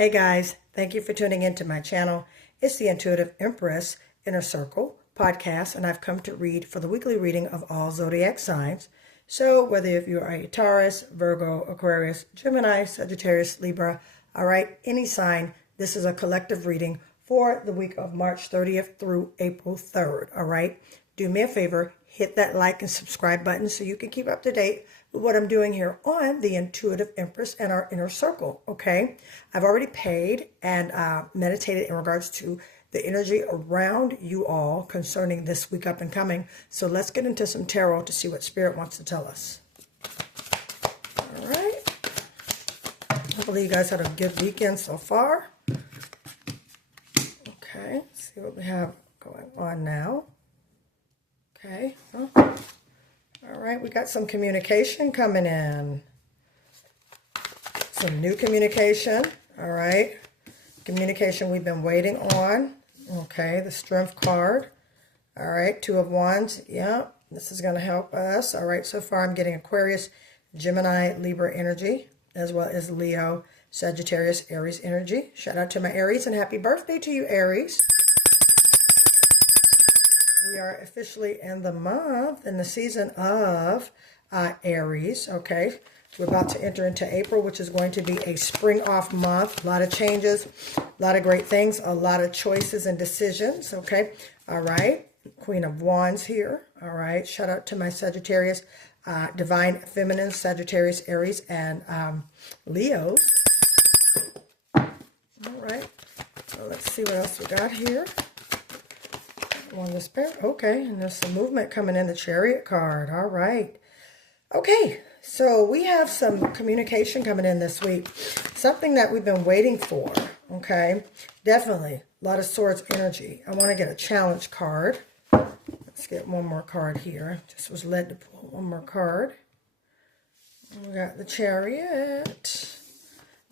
Hey guys, thank you for tuning into my channel. It's the Intuitive Empress Inner Circle podcast, and I've come to read for the weekly reading of all zodiac signs. So whether if you are a Taurus, Virgo, Aquarius, Gemini, Sagittarius, Libra, all right, any sign, this is a collective reading for the week of March 30th through April 3rd, all right? Do me a favor, hit that like and subscribe button so you can keep up to date with what I'm doing here on the Intuitive Empress and our Inner Circle, okay? I've already paid and meditated in regards to the energy around you all concerning this week up and coming. So let's get into some tarot to see what Spirit wants to tell us. All right. Hopefully you guys had a good weekend so far. Okay, let's see what we have going on now. Okay. Oh. All right, we got some communication coming in. Some new communication. All right. Communication we've been waiting on. Okay, the Strength card. All right, Two of Wands. Yeah, this is going to help us. All right, so far I'm getting Aquarius, Gemini, Libra energy, as well as Leo, Sagittarius, Aries energy. Shout out to my Aries and happy birthday to you, Aries. We are officially in the month, in the season of Aries, okay? We're about to enter into April, which is going to be a spring off month. A lot of changes, a lot of great things, a lot of choices and decisions, okay? All right, Queen of Wands here, all right? Shout out to my Sagittarius, Divine Feminine, Sagittarius, Aries, and Leos. All right, so let's see what else we got here. On this pair. Okay, and there's some movement coming in the Chariot card. All right. Okay, so we have some communication coming in this week. Something that we've been waiting for. Okay, definitely. A lot of Swords energy. I want to get a challenge card. Let's get one more card here. Just was led to pull one more card. We got the Chariot.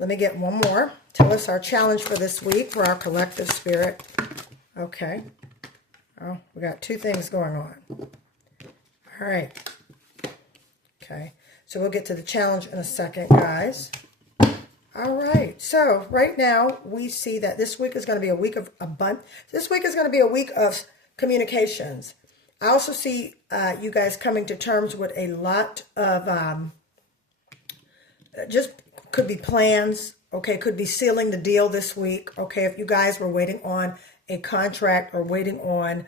Let me get one more. Tell us our challenge for this week for our collective spirit. Okay. Oh, we got two things going on. All right. Okay. So we'll get to the challenge in a second, guys. All right. So right now we see that this week is going to be a week of abundance. This week is going to be a week of communications. I also see you guys coming to terms with a lot of just could be plans. Okay. Could be sealing the deal this week. Okay. If you guys were waiting on a contract or waiting on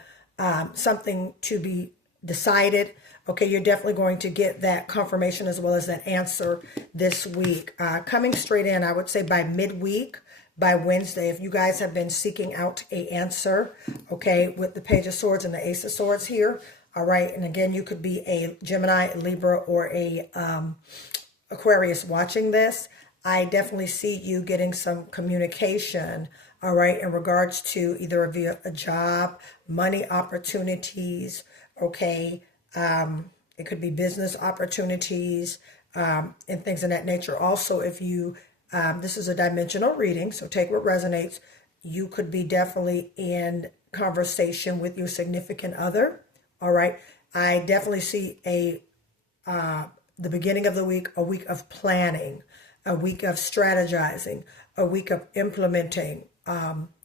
something to be decided, okay, you're definitely going to get that confirmation as well as that answer this week. Coming straight in, I would say by midweek, by Wednesday, if you guys have been seeking out an answer, okay, with the Page of Swords and the Ace of Swords here, all right, and again, you could be a Gemini, Libra, or a Aquarius watching this. I definitely see you getting some communication, all right, in regards to either via a job, money opportunities, okay, it could be business opportunities, and things of that nature. Also, if you, this is a dimensional reading, so take what resonates. You could be definitely in conversation with your significant other, all right. I definitely see the beginning of the week, a week of planning, a week of strategizing, a week of implementing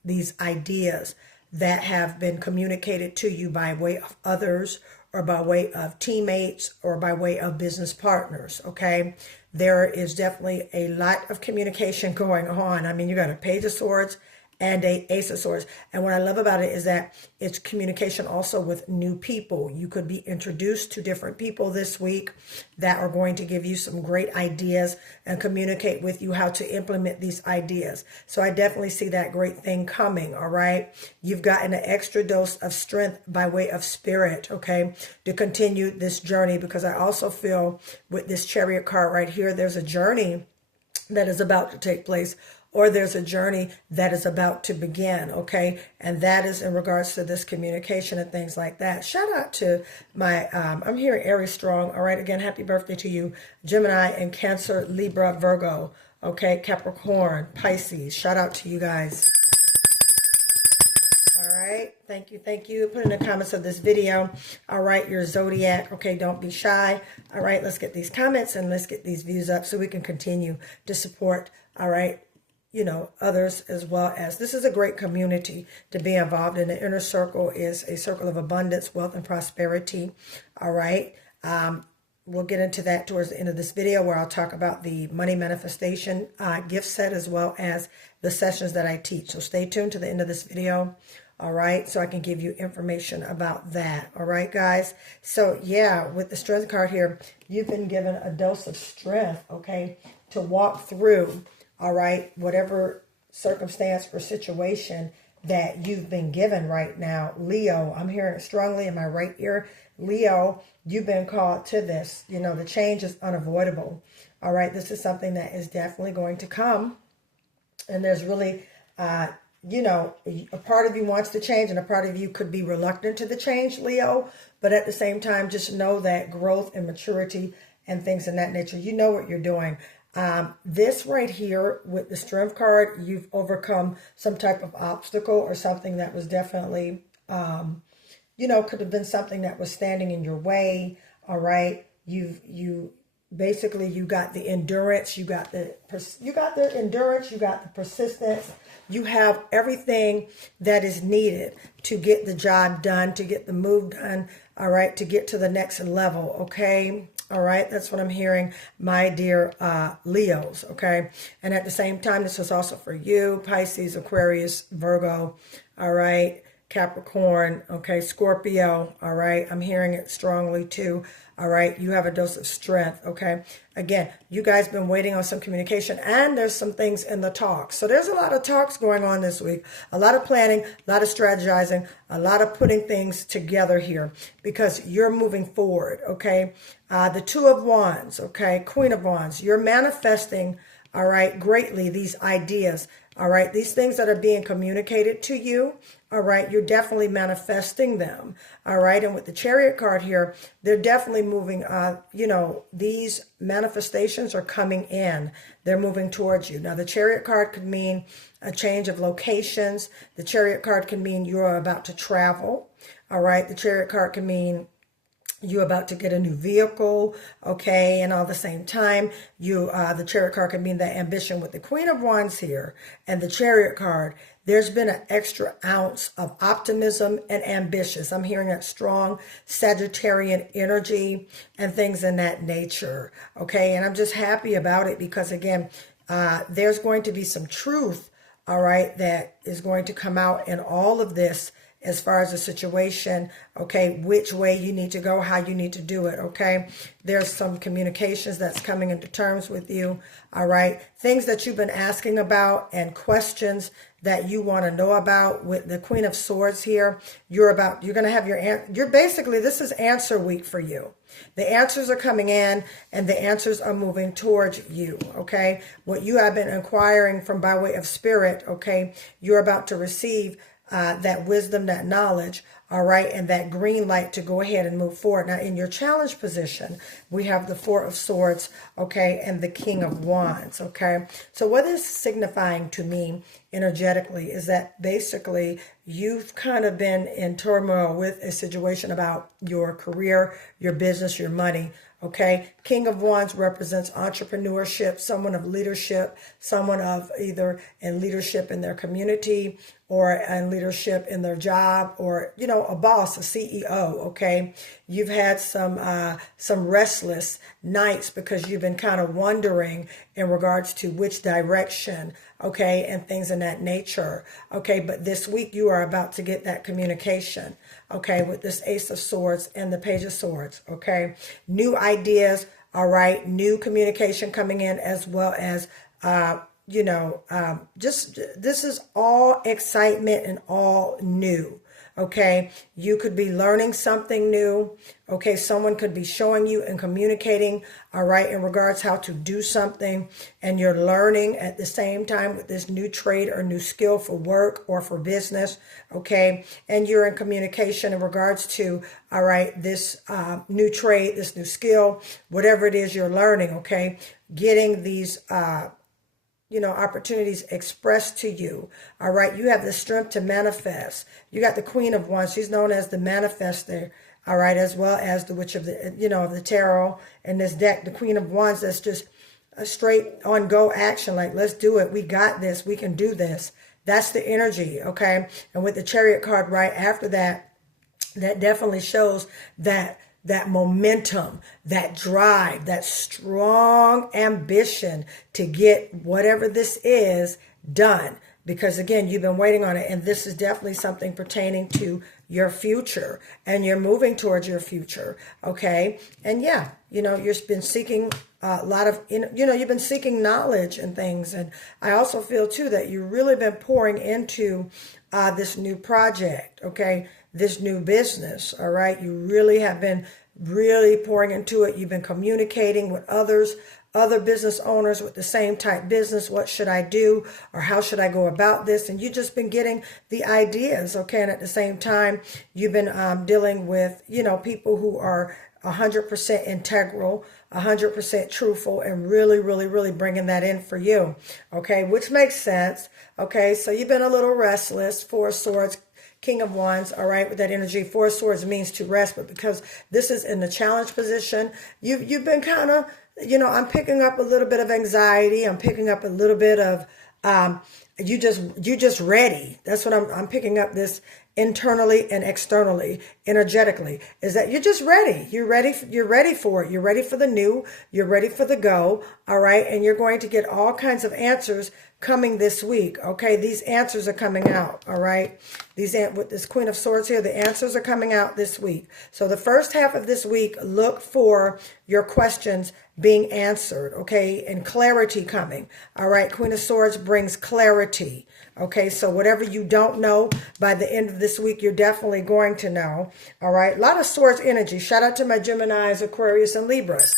these ideas that have been communicated to you by way of others or by way of teammates or by way of business partners, okay? There is definitely a lot of communication going on. I mean, you got a Page of Swords and a Ace of Swords. And what I love about it is that it's communication also with new people. You could be introduced to different people this week that are going to give you some great ideas and communicate with you how to implement these ideas. So I definitely see that great thing coming, all right? You've gotten an extra dose of strength by way of spirit, okay, to continue this journey, because I also feel with this Chariot card right here, there's a journey that is about to take place, or there's a journey that is about to begin, okay? And that is in regards to this communication and things like that. Shout out to my, I'm here Aries strong, all right? Again, happy birthday to you, Gemini and Cancer, Libra, Virgo, okay? Capricorn, Pisces, shout out to you guys. All right, thank you, thank you. Put in the comments of this video, all right, your zodiac, okay, don't be shy. All right, let's get these comments and let's get these views up so we can continue to support, all right, others, as well as this is a great community to be involved in. The inner circle is a circle of abundance, wealth, and prosperity. All right. We'll get into that towards the end of this video, where I'll talk about the money manifestation gift set, as well as the sessions that I teach. So stay tuned to the end of this video. All right. So I can give you information about that. All right, guys. So yeah, with the strength card here, you've been given a dose of strength, okay, to walk through, all right, whatever circumstance or situation that you've been given right now. Leo, I'm hearing it strongly in my right ear. Leo, you've been called to this. The change is unavoidable. All right, this is something that is definitely going to come. And there's really, a part of you wants to change, and a part of you could be reluctant to the change, Leo. But at the same time, just know that growth and maturity and things in that nature, you know what you're doing. This right here with the strength card, you've overcome some type of obstacle or something that was definitely, could have been something that was standing in your way. All right. You got the endurance, you got the endurance, you got the persistence. You have everything that is needed to get the job done, to get the move done. All right. To get to the next level. Okay. All right, that's what I'm hearing, my dear Leos, okay? And at the same time, this is also for you, Pisces, Aquarius, Virgo, all right, Capricorn, okay, Scorpio, all right? I'm hearing it strongly too, all right? You have a dose of strength, okay? Again, you guys been waiting on some communication, and there's some things in the talks. So there's a lot of talks going on this week, a lot of planning, a lot of strategizing, a lot of putting things together here, because you're moving forward, okay? The Two of Wands, okay, Queen of Wands, you're manifesting, all right, greatly these ideas, all right, these things that are being communicated to you, all right, you're definitely manifesting them, all right, and with the Chariot card here, they're definitely moving, these manifestations are coming in, they're moving towards you. Now, the Chariot card could mean a change of locations, the Chariot card can mean you're about to travel, all right, the Chariot card can mean you're about to get a new vehicle, okay, and all at the same time, the Chariot card can mean that ambition. With the Queen of Wands here and the Chariot card, there's been an extra ounce of optimism and ambitious. I'm hearing that strong Sagittarian energy and things in that nature, okay, and I'm just happy about it because, again, there's going to be some truth, all right, that is going to come out in all of this, as far as the situation, okay, which way you need to go, how you need to do it, okay? There's some communications that's coming into terms with you, all right? Things that you've been asking about and questions that you want to know about. With the Queen of Swords here, you're going to have this is answer week for you. The answers are coming in and the answers are moving towards you, okay? What you have been inquiring from by way of spirit, okay, you're about to receive that wisdom, that knowledge, all right, and that green light to go ahead and move forward. Now, in your challenge position, we have the Four of Swords, okay, and the King of Wands, okay? So what is signifying to me energetically is that basically you've kind of been in turmoil with a situation about your career, your business, your money, okay? King of Wands represents entrepreneurship, someone of leadership, someone of either in leadership in their community or in leadership in their job, or, a boss, a CEO, okay? You've had some restless nights because you've been kind of wondering in regards to which direction, okay, and things in that nature, okay? But this week you are about to get that communication, okay, with this Ace of Swords and the Page of Swords, okay? New ideas, all right, new communication coming in, as well as, this is all excitement and all new, okay? You could be learning something new, okay? Someone could be showing you and communicating, all right, in regards how to do something, and you're learning at the same time with this new trade or new skill for work or for business, okay? And you're in communication in regards to, all right, this new trade, this new skill, whatever it is you're learning, okay? Getting these opportunities expressed to you. All right. You have the strength to manifest. You got the Queen of Wands. She's known as the Manifestor. All right. As well as the Witch of the, of the Tarot in this deck, the Queen of Wands. That's just a straight on go action. Like, let's do it. We got this. We can do this. That's the energy. Okay. And with the Chariot card right after that, that definitely shows that momentum, that drive, that strong ambition to get whatever this is done. Because again, you've been waiting on it, and this is definitely something pertaining to your future, and you're moving towards your future. Okay. And yeah, you've been seeking a lot of, you've been seeking knowledge and things. And I also feel too that you've really been pouring into this new project. Okay. This new business. All right. You really have been really pouring into it. You've been communicating with other business owners with the same type business. What should I do, or how should I go about this? And you've just been getting the ideas. Okay. And at the same time, you've been dealing with, people who are 100% integral, 100% truthful, and really, really, really bringing that in for you. Okay. Which makes sense. Okay. So you've been a little restless. Four of Swords, King of Wands, all right, with that energy. Four of Swords means to rest, but because this is in the challenge position, you've been kind of, I'm picking up a little bit of anxiety. I'm picking up a little bit of, you just ready. That's what I'm picking up, this internally and externally, energetically, is that you're just ready. You're ready for it. You're ready for the new. You're ready for the go. All right. And you're going to get all kinds of answers coming this week. Okay. These answers are coming out. All right. With this Queen of Swords here, the answers are coming out this week. So the first half of this week, look for your questions being answered. Okay. And clarity coming. All right. Queen of Swords brings clarity. Okay, so whatever you don't know, by the end of this week, you're definitely going to know. All right, a lot of Swords energy. Shout out to my Geminis, Aquarius, and Libras.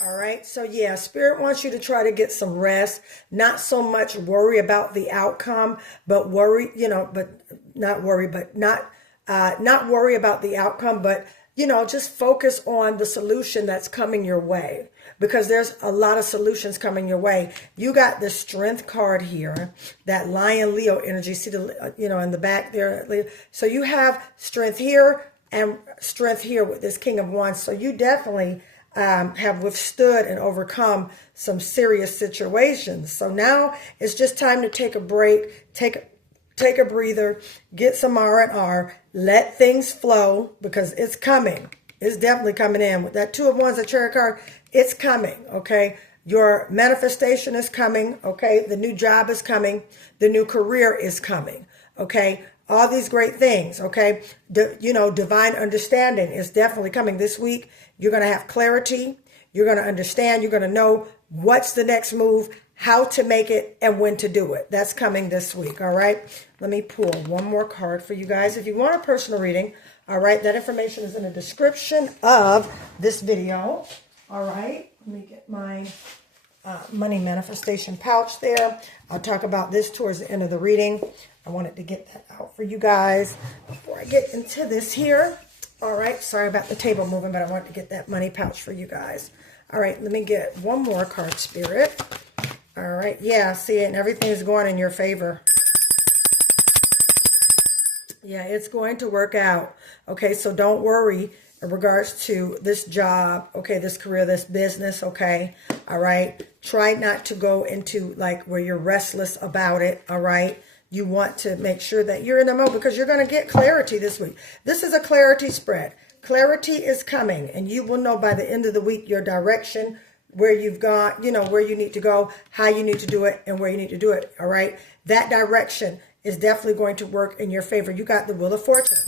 All right, so yeah, Spirit wants you to try to get some rest. Not so much worry about the outcome, but not worry about the outcome, but just focus on the solution that's coming your way, because there's a lot of solutions coming your way. You got the Strength card here, that Lion Leo energy. See in the back there. So you have strength here and strength here with this King of Wands. So you definitely have withstood and overcome some serious situations. So now it's just time to take a break, take a breather, get some R&R, let things flow, because it's coming. It's definitely coming in. With that Two of Wands, the Chariot card, it's coming, okay? Your manifestation is coming, okay? The new job is coming. The new career is coming, okay? All these great things, okay? Divine understanding is definitely coming this week. You're going to have clarity. You're going to understand. You're going to know what's the next move, how to make it, and when to do it. That's coming this week, all right? Let me pull one more card for you guys. If you want a personal reading, all right, that information is in the description of this video, all right? Let me get my money manifestation pouch there. I'll talk about this towards the end of the reading. I wanted to get that out for you guys before I get into this here. All right, sorry about the table moving, but I wanted to get that money pouch for you guys. All right, let me get one more card, Spirit. All right, yeah, see it, and everything is going in your favor. Yeah, it's going to work out. Okay, so don't worry in regards to this job, okay, this career, this business, okay? All right, try not to go into like where you're restless about it, all right? You want to make sure that you're in the mode, because you're going to get clarity this week. This is a clarity spread. Clarity is coming, and you will know by the end of the week your direction, where you've gone, where you need to go, how you need to do it, and where you need to do it, all right? That direction is definitely going to work in your favor. You got the Wheel of Fortune.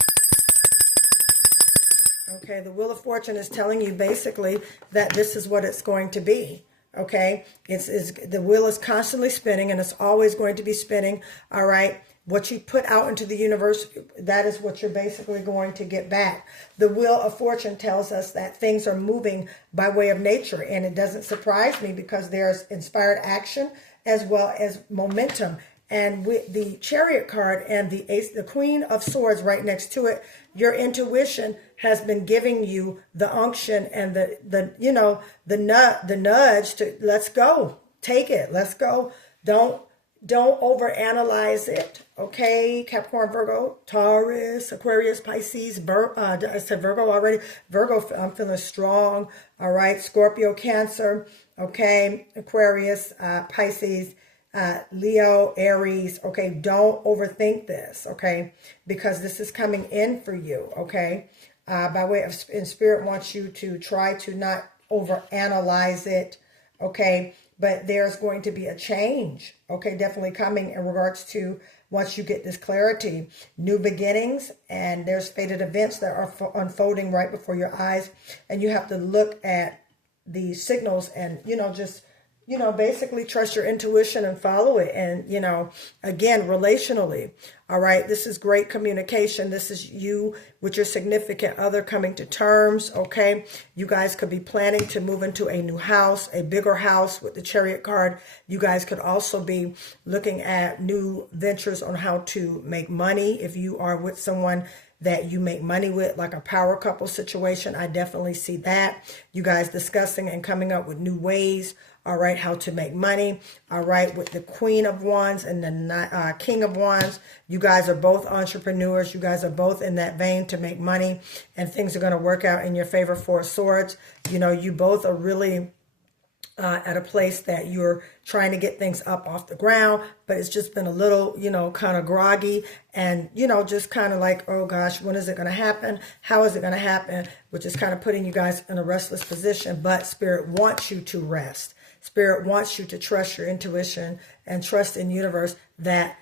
Okay, the Wheel of Fortune is telling you basically that this is what it's going to be. Okay, the wheel is constantly spinning, and it's always going to be spinning. All right, what you put out into the universe, that is what you're basically going to get back. The Wheel of Fortune tells us that things are moving by way of nature, and it doesn't surprise me, because there's inspired action as well as momentum. And with the Chariot card and the Queen of Swords right next to it, your intuition has been giving you the unction and the nudge to let's go, take it, let's go. Don't Don't overanalyze it, okay? Capricorn, Virgo, Taurus, Aquarius, Pisces, I said Virgo already. Virgo, I'm feeling strong, all right? Scorpio, Cancer, okay? Aquarius, Pisces, Leo, Aries, okay? Don't overthink this, okay? Because this is coming in for you, okay? By way of, in spirit wants you to try to not overanalyze it, okay? But there's going to be a change, okay, definitely coming in regards to once you get this clarity, new beginnings, and there's fated events that are unfolding right before your eyes, and you have to look at the signals and, just, basically trust your intuition and follow it. And, again, relationally, all right, this is great communication. This is you with your significant other coming to terms, okay? You guys could be planning to move into a new house, a bigger house with the Chariot card. You guys could also be looking at new ventures on how to make money. If you are with someone that you make money with, like a power couple situation, I definitely see that. You guys discussing and coming up with new ways, all right, how to make money, all right, with the Queen of Wands and the King of Wands. You guys are both entrepreneurs. You guys are both in that vein to make money, and things are going to work out in your favor. Four of Swords. You both are really at a place that you're trying to get things up off the ground, but it's just been a little, kind of groggy and, just kind of like, oh gosh, when is it going to happen? How is it going to happen? Which is kind of putting you guys in a restless position, but Spirit wants you to rest. Spirit wants you to trust your intuition and trust in universe that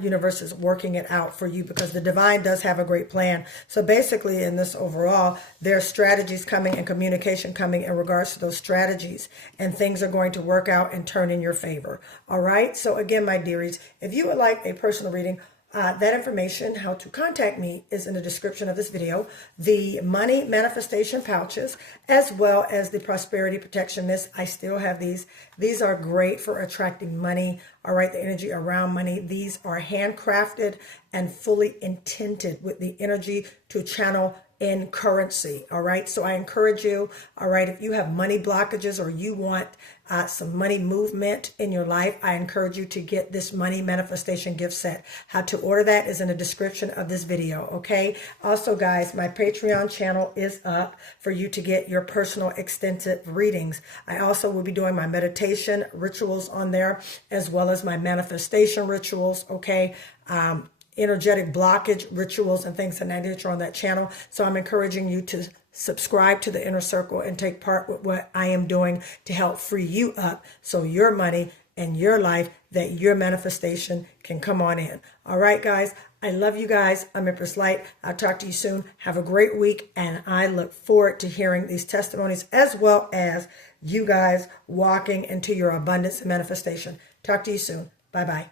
universe is working it out for you, because the divine does have a great plan. So basically in this overall, there's strategies coming and communication coming in regards to those strategies, and things are going to work out and turn in your favor. All right. So again, my dearies, if you would like a personal reading, that information, how to contact me, is in the description of this video. The money manifestation pouches, as well as the prosperity protection mist. I still have these. These are great for attracting money. All right, the energy around money. These are handcrafted and fully intended with the energy to channel in currency. All right. So I encourage you. All right. If you have money blockages or you want some money movement in your life, I encourage you to get this money manifestation gift set. How to order that is in the description of this video. Okay. Also, guys, my Patreon channel is up for you to get your personal extensive readings. I also will be doing my meditation rituals on there, as well as my manifestation rituals. Okay. Energetic blockage rituals and things of that nature on that channel. So I'm encouraging you to subscribe to the Inner Circle and take part with what I am doing to help free you up, so your money and your life, that your manifestation can come on in. All right, guys. I love you guys. I'm Empress Light. I'll talk to you soon. Have a great week. And I look forward to hearing these testimonies, as well as you guys walking into your abundance and manifestation. Talk to you soon. Bye-bye.